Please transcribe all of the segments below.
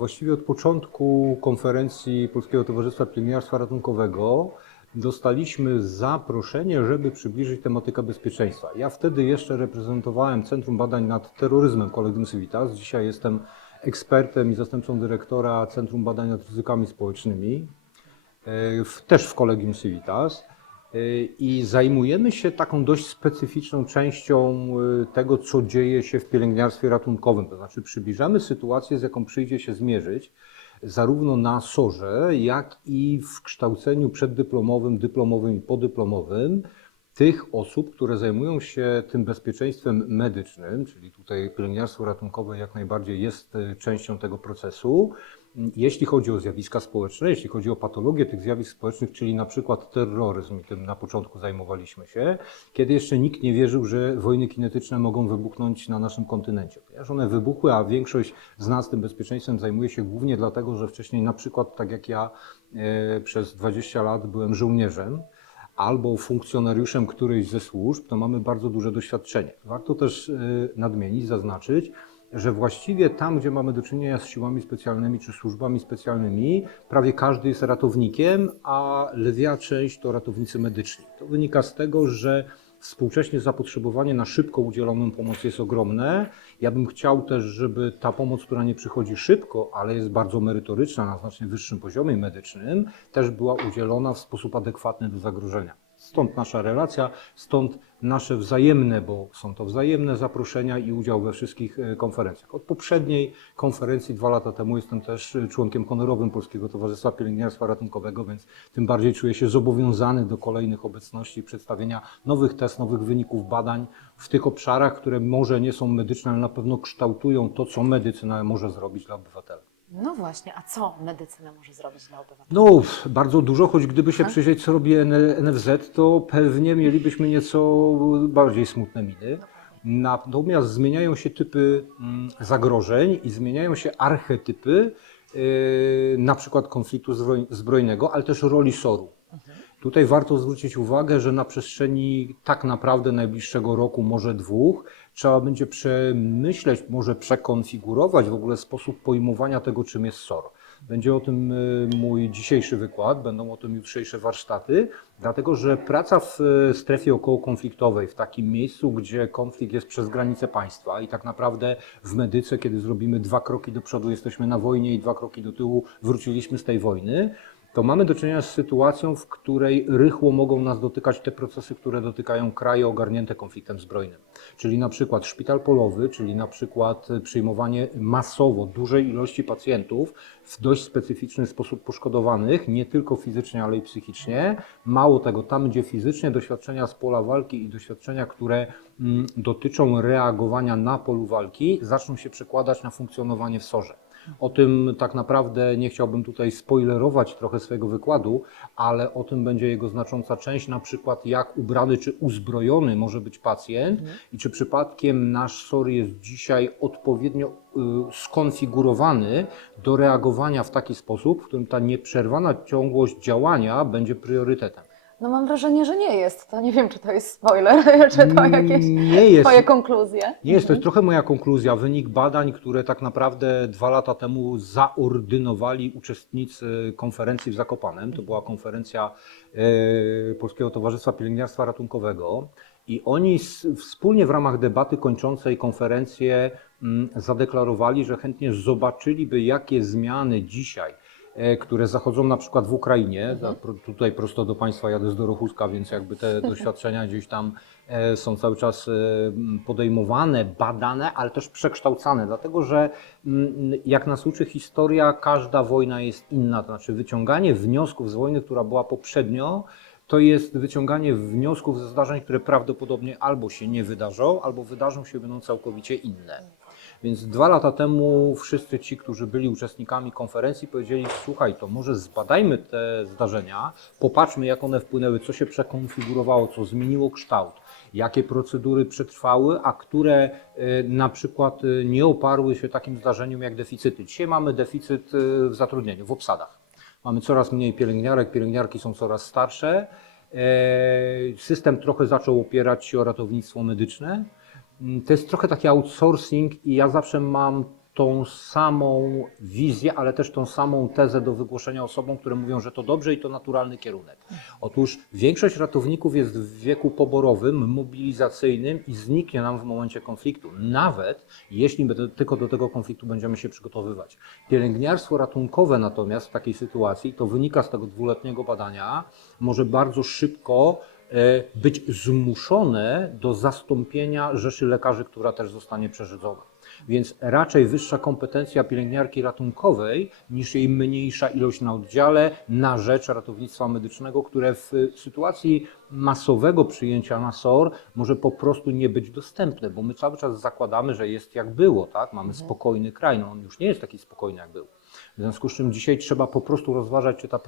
Właściwie od początku konferencji Polskiego Towarzystwa Pielęgniarstwa Ratunkowego dostaliśmy zaproszenie, żeby przybliżyć tematykę bezpieczeństwa. Ja wtedy jeszcze reprezentowałem Centrum Badań nad Terroryzmem Collegium Civitas. Dzisiaj jestem ekspertem i zastępcą dyrektora Centrum Badań nad Ryzykami Społecznymi, e, też w Collegium Civitas. I zajmujemy się taką dość specyficzną częścią e, tego, co dzieje się w pielęgniarstwie ratunkowym. To znaczy, przybliżamy sytuację, z jaką przyjdzie się zmierzyć, zarówno na SOR-ze, jak i w kształceniu przeddyplomowym, dyplomowym i podyplomowym tych osób, które zajmują się tym bezpieczeństwem medycznym, czyli tutaj pielęgniarstwo ratunkowe jak najbardziej jest e, częścią tego procesu. Jeśli chodzi o zjawiska społeczne, jeśli chodzi o patologię tych zjawisk społecznych, czyli na przykład terroryzm, i tym na początku zajmowaliśmy się, kiedy jeszcze nikt nie wierzył, że wojny kinetyczne mogą wybuchnąć na naszym kontynencie. Ponieważ one wybuchły, a większość z nas tym bezpieczeństwem zajmuje się głównie dlatego, że wcześniej na przykład, tak jak ja e, przez 20 lat byłem żołnierzem, albo funkcjonariuszem którejś ze służb, to mamy bardzo duże doświadczenie. Warto też y, nadmienić, zaznaczyć, że właściwie tam, gdzie mamy do czynienia z siłami specjalnymi czy służbami specjalnymi, prawie każdy jest ratownikiem, a lwia część to ratownicy medyczni. To wynika z tego, że współcześnie zapotrzebowanie na szybko udzieloną pomoc jest ogromne. Ja bym chciał też, żeby ta pomoc, która nie przychodzi szybko, ale jest bardzo merytoryczna na znacznie wyższym poziomie medycznym, też była udzielona w sposób adekwatny do zagrożenia. Stąd nasza relacja, stąd nasze wzajemne, bo są to wzajemne zaproszenia i udział we wszystkich e, konferencjach. Od poprzedniej konferencji dwa lata temu jestem też e, członkiem honorowym Polskiego Towarzystwa Pielęgniarstwa Ratunkowego, więc tym bardziej czuję się zobowiązany do kolejnych obecności przedstawienia nowych test, nowych wyników badań w tych obszarach, które może nie są medyczne, ale na pewno kształtują to, co medycyna może zrobić dla obywatela. No właśnie, a co medycyna może zrobić dla obywatela? No, bardzo dużo, choć gdyby się Tak? przyjrzeć, co robi NFZ, to pewnie mielibyśmy nieco bardziej smutne miny. Natomiast zmieniają się typy mm, zagrożeń i zmieniają się archetypy, yy, na przykład konfliktu zbroj- zbrojnego, ale też roli SOR-u. Tutaj warto zwrócić uwagę, że na przestrzeni tak naprawdę najbliższego roku, może dwóch, trzeba będzie przemyśleć, może przekonfigurować w ogóle sposób pojmowania tego, czym jest SOR. Będzie o tym y, mój dzisiejszy wykład, będą o tym jutrzejsze warsztaty, dlatego że praca w y, strefie okołokonfliktowej, w takim miejscu, gdzie konflikt jest przez granice państwa i tak naprawdę w medyce, kiedy zrobimy dwa kroki do przodu, jesteśmy na wojnie i dwa kroki do tyłu, wróciliśmy z tej wojny, to mamy do czynienia z sytuacją, w której rychło mogą nas dotykać te procesy, które dotykają kraje ogarnięte konfliktem zbrojnym. Czyli na przykład szpital polowy, czyli na przykład przyjmowanie masowo dużej ilości pacjentów w dość specyficzny sposób poszkodowanych, nie tylko fizycznie, ale i psychicznie. Mało tego, tam gdzie fizycznie doświadczenia z pola walki i doświadczenia, które mm, dotyczą reagowania na polu walki, zaczną się przekładać na funkcjonowanie w sorze. O tym tak naprawdę nie chciałbym tutaj spoilerować trochę swojego wykładu, ale o tym będzie jego znacząca część, na przykład jak ubrany czy uzbrojony może być pacjent i czy przypadkiem nasz SOR jest dzisiaj odpowiednio y, skonfigurowany do reagowania w taki sposób, w którym ta nieprzerwana ciągłość działania będzie priorytetem. No mam wrażenie, że nie jest. To nie wiem, czy to jest spoiler, czy to jakieś Nie jest. twoje konkluzje. Nie jest, to jest trochę moja konkluzja, wynik badań, które tak naprawdę dwa lata temu zaordynowali uczestnicy konferencji w Zakopanem. To była konferencja e, Polskiego Towarzystwa Pielęgniarstwa Ratunkowego. I oni wspólnie w ramach debaty kończącej konferencję mm, zadeklarowali, że chętnie zobaczyliby, jakie zmiany dzisiaj, które zachodzą na przykład w Ukrainie. Tutaj prosto do Państwa jadę z Dorochuska, więc jakby te doświadczenia gdzieś tam e, są cały czas e, podejmowane, badane, ale też przekształcane, dlatego że jak nas uczy historia, każda wojna jest inna. To znaczy wyciąganie wniosków z wojny, która była poprzednio, to jest wyciąganie wniosków ze zdarzeń, które prawdopodobnie albo się nie wydarzą, albo wydarzą się będą całkowicie inne. Więc dwa lata temu wszyscy ci, którzy byli uczestnikami konferencji, powiedzieli: Słuchaj, to może zbadajmy te zdarzenia, popatrzmy, jak one wpłynęły, co się przekonfigurowało, co zmieniło kształt, jakie procedury przetrwały, a które e, na przykład e, nie oparły się takim zdarzeniom jak deficyty. Dzisiaj mamy deficyt e, w zatrudnieniu, w obsadach. Mamy coraz mniej pielęgniarek, pielęgniarki są coraz starsze. E, System trochę zaczął opierać się o ratownictwo medyczne. Mm, To jest trochę taki outsourcing i ja zawsze mam tą samą wizję, ale też tą samą tezę do wygłoszenia osobom, które mówią, że to dobrze i to naturalny kierunek. Otóż większość ratowników jest w wieku poborowym, mobilizacyjnym i zniknie nam w momencie konfliktu, nawet jeśli tylko do tego konfliktu będziemy się przygotowywać. Pielęgniarstwo ratunkowe natomiast w takiej sytuacji, to wynika z tego dwuletniego badania, może bardzo szybko być zmuszone do zastąpienia rzeszy lekarzy, która też zostanie przerzedzona. Więc raczej wyższa kompetencja pielęgniarki ratunkowej niż jej mniejsza ilość na oddziale na rzecz ratownictwa medycznego, które w sytuacji masowego przyjęcia na SOR może po prostu nie być dostępne, bo my cały czas zakładamy, że jest jak było, tak? Mamy spokojny kraj, no on już nie jest taki spokojny jak był. W związku z czym dzisiaj trzeba po prostu rozważać, czy ta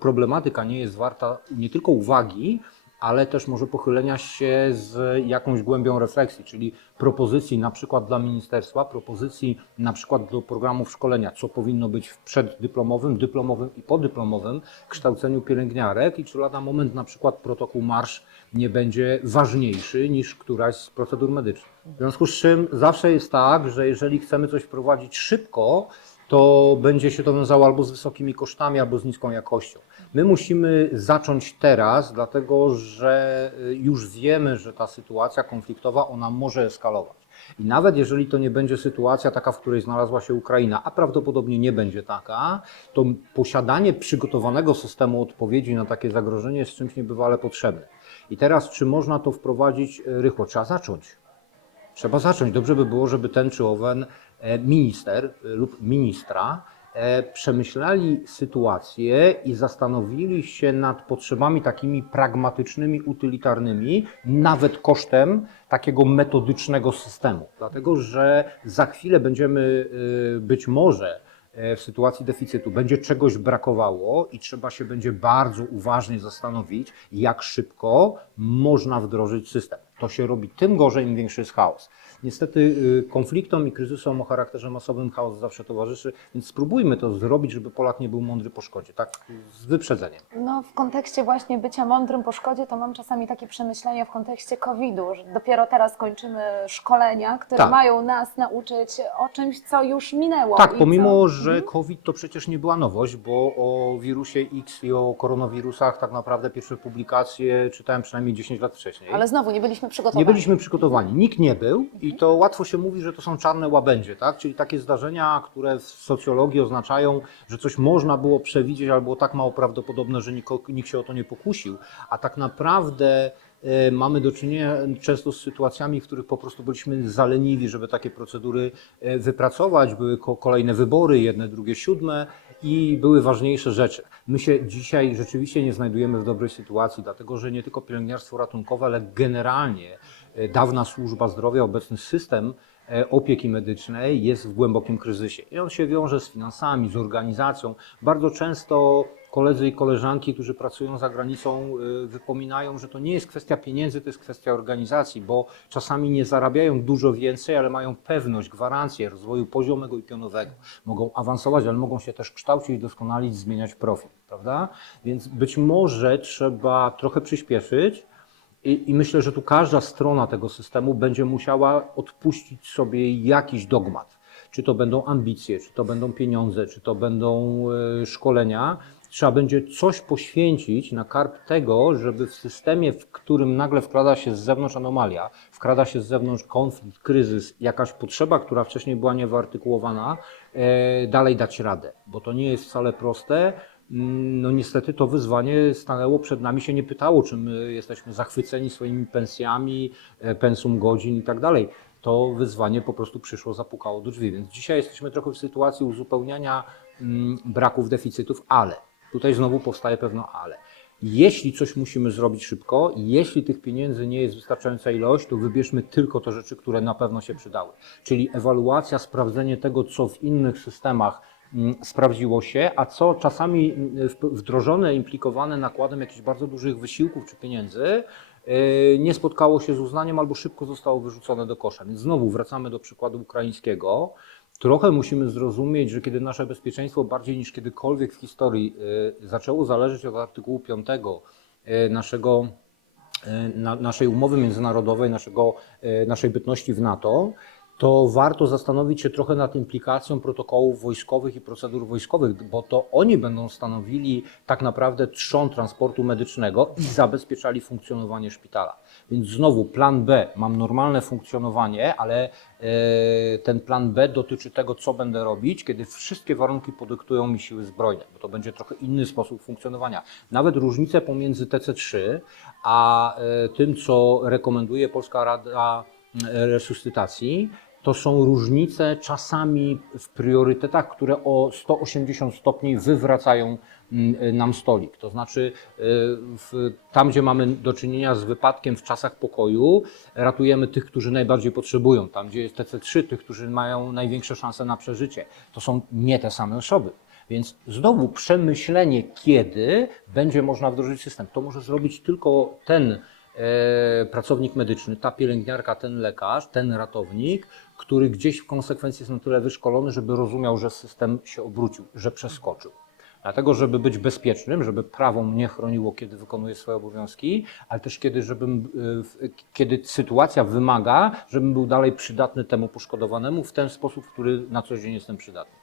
problematyka nie jest warta nie tylko uwagi, ale też może pochylenia się z jakąś głębią refleksji, czyli propozycji na przykład dla ministerstwa, propozycji na przykład do programów szkolenia, co powinno być w przeddyplomowym, dyplomowym i podyplomowym kształceniu pielęgniarek i czy lada moment na przykład protokół marsz nie będzie ważniejszy niż któraś z procedur medycznych. W związku z czym zawsze jest tak, że jeżeli chcemy coś wprowadzić szybko, to będzie się to wiązało albo z wysokimi kosztami, albo z niską jakością. My musimy zacząć teraz, dlatego że y, już wiemy, że ta sytuacja konfliktowa, ona może eskalować. I nawet jeżeli to nie będzie sytuacja taka, w której znalazła się Ukraina, a prawdopodobnie nie będzie taka, to posiadanie przygotowanego systemu odpowiedzi na takie zagrożenie jest czymś niebywale potrzebne. I teraz, czy można to wprowadzić y, rychło? Trzeba zacząć. Trzeba zacząć. Dobrze by było, żeby ten czy owen e, minister e, lub ministra e, przemyśleli sytuację i zastanowili się nad potrzebami takimi pragmatycznymi, utylitarnymi, nawet kosztem takiego metodycznego systemu. Dlatego, że za chwilę będziemy e, być może e, w sytuacji deficytu będzie czegoś brakowało i trzeba się będzie bardzo uważnie zastanowić, jak szybko można wdrożyć system. To się robi tym gorzej, im większy jest chaos. Niestety y, konfliktom i kryzysom o charakterze masowym chaos zawsze towarzyszy, więc spróbujmy to zrobić, żeby Polak nie był mądry po szkodzie, tak z wyprzedzeniem. No, w kontekście właśnie bycia mądrym po szkodzie, to mam czasami takie przemyślenia w kontekście COVID-u, że dopiero teraz kończymy szkolenia, które Tak. mają nas nauczyć o czymś, co już minęło. Tak, pomimo, co... że Mhm. COVID to przecież nie była nowość, bo o wirusie X i o koronawirusach tak naprawdę pierwsze publikacje czytałem przynajmniej 10 lat wcześniej. Ale znowu nie byliśmy przygotowani. Nie byliśmy przygotowani, nikt nie był i to łatwo się mówi, że to są czarne łabędzie, tak? czyli takie zdarzenia, które w socjologii oznaczają, że coś można było przewidzieć albo tak mało prawdopodobne, że nikt się o to nie pokusił, a tak naprawdę e, mamy do czynienia często z sytuacjami, w których po prostu byliśmy zaleniwi, żeby takie procedury e, wypracować, były ko- kolejne wybory, jedne, drugie, siódme i były ważniejsze rzeczy. My się dzisiaj rzeczywiście nie znajdujemy w dobrej sytuacji, dlatego że nie tylko pielęgniarstwo ratunkowe, ale generalnie dawna służba zdrowia, obecny system e, opieki medycznej jest w głębokim kryzysie. I on się wiąże z finansami, z organizacją. Bardzo często koledzy i koleżanki, którzy pracują za granicą, y, wypominają, że to nie jest kwestia pieniędzy, to jest kwestia organizacji, bo czasami nie zarabiają dużo więcej, ale mają pewność, gwarancję rozwoju poziomego i pionowego. Mogą awansować, ale mogą się też kształcić, doskonalić, zmieniać profil, prawda? Więc być może trzeba trochę przyspieszyć, i, I myślę, że tu każda strona tego systemu będzie musiała odpuścić sobie jakiś dogmat. Czy to będą ambicje, czy to będą pieniądze, czy to będą e, szkolenia. Trzeba będzie coś poświęcić na karp tego, żeby w systemie, w którym nagle wkrada się z zewnątrz anomalia, wkrada się z zewnątrz konflikt, kryzys, jakaś potrzeba, która wcześniej była niewyartykułowana, e, dalej dać radę. Bo to nie jest wcale proste. No niestety to wyzwanie stanęło przed nami, się nie pytało, czy my jesteśmy zachwyceni swoimi pensjami, e, pensum godzin i tak dalej. To wyzwanie po prostu przyszło, zapukało do drzwi. Więc dzisiaj jesteśmy trochę w sytuacji uzupełniania mm, braków, deficytów, ale tutaj znowu powstaje pewno ale. Jeśli coś musimy zrobić szybko, jeśli tych pieniędzy nie jest wystarczająca ilość, to wybierzmy tylko te rzeczy, które na pewno się przydały. Czyli ewaluacja, sprawdzenie tego, co w innych systemach sprawdziło się, a co czasami mm, wdrożone, implikowane nakładem jakichś bardzo dużych wysiłków czy pieniędzy, yy, nie spotkało się z uznaniem albo szybko zostało wyrzucone do kosza. Więc znowu wracamy do przykładu ukraińskiego. Trochę musimy zrozumieć, że kiedy nasze bezpieczeństwo bardziej niż kiedykolwiek w historii yy, zaczęło zależeć od artykułu 5 yy, naszego na, naszej umowy międzynarodowej, naszego, naszej bytności w NATO, to warto zastanowić się trochę nad implikacją protokołów wojskowych i procedur wojskowych, bo to oni będą stanowili tak naprawdę trzon transportu medycznego i zabezpieczali funkcjonowanie szpitala. Więc znowu plan B, mam normalne funkcjonowanie, ale e, ten plan B dotyczy tego, co będę robić, kiedy wszystkie warunki podyktują mi siły zbrojne, bo to będzie trochę inny sposób funkcjonowania. Nawet różnice pomiędzy TC3 a e, tym, co rekomenduje Polska Rada Resuscytacji, to są różnice czasami w priorytetach, które o 180 stopni wywracają mm, nam stolik. To znaczy, y, w, tam, gdzie mamy do czynienia z wypadkiem w czasach pokoju, ratujemy tych, którzy najbardziej potrzebują. Tam, gdzie jest TC3, tych, którzy mają największe szanse na przeżycie. To są nie te same osoby. Więc znowu przemyślenie, kiedy będzie można wdrożyć system. To może zrobić tylko ten e, pracownik medyczny, ta pielęgniarka, ten lekarz, ten ratownik, który gdzieś w konsekwencji jest na tyle wyszkolony, żeby rozumiał, że system się obrócił, że przeskoczył. Dlatego, żeby być bezpiecznym, żeby prawo mnie chroniło, kiedy wykonuję swoje obowiązki, ale też kiedy, żebym, w- kiedy sytuacja wymaga, żebym był dalej przydatny temu poszkodowanemu w ten sposób, w który na co dzień jestem przydatny.